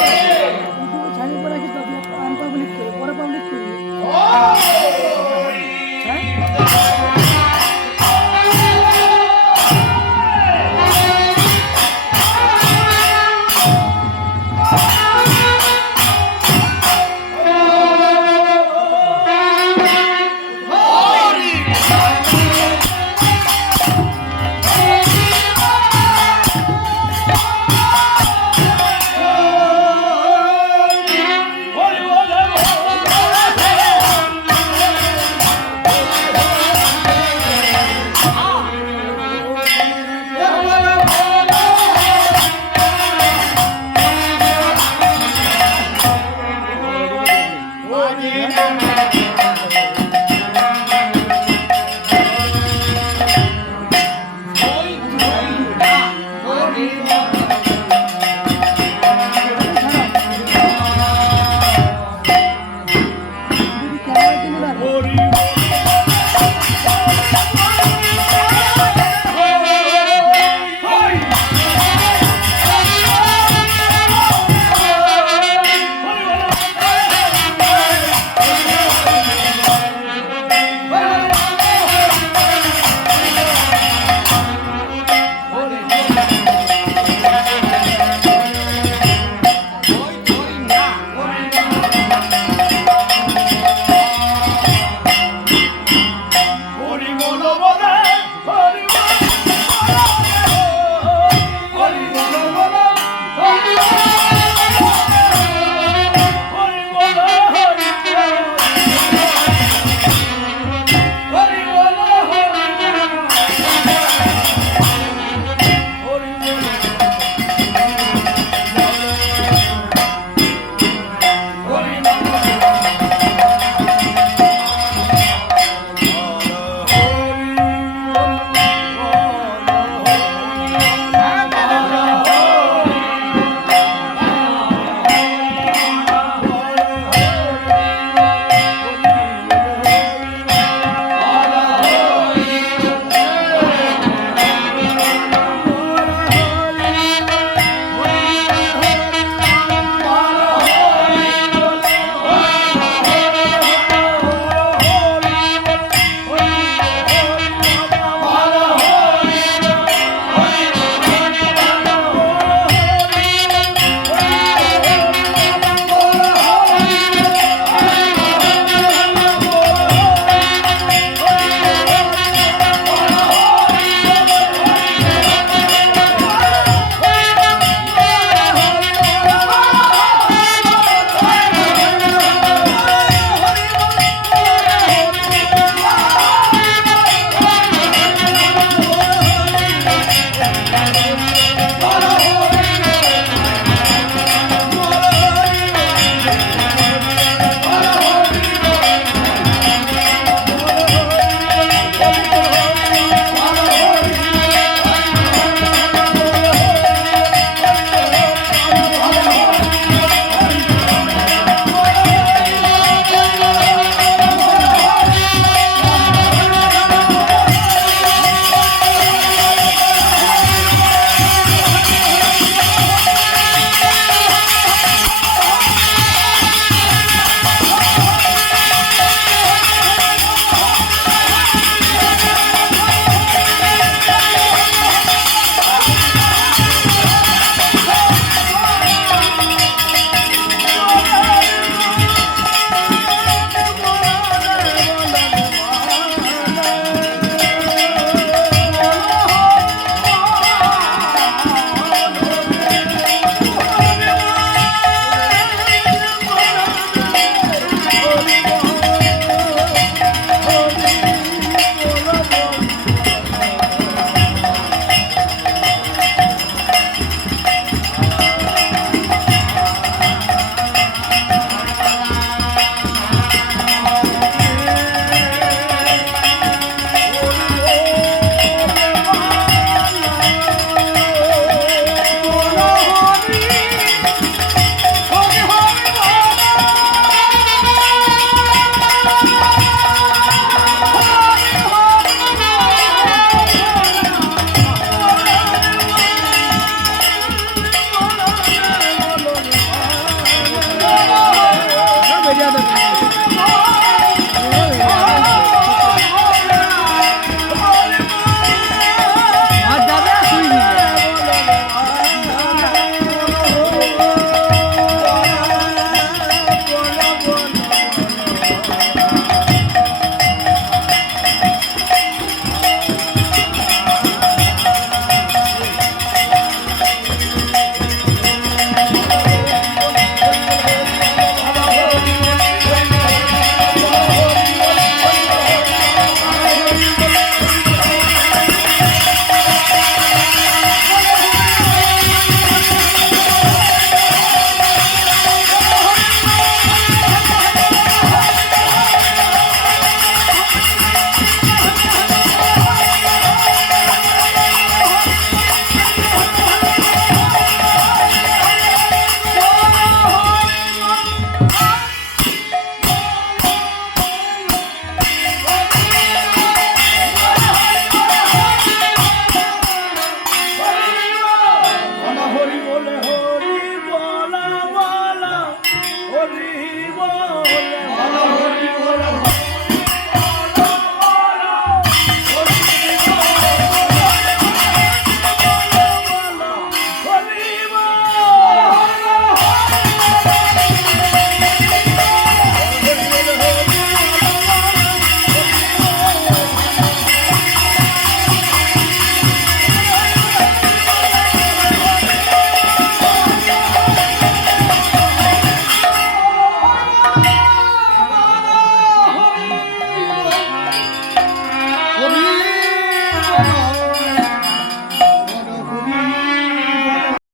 Amen. 你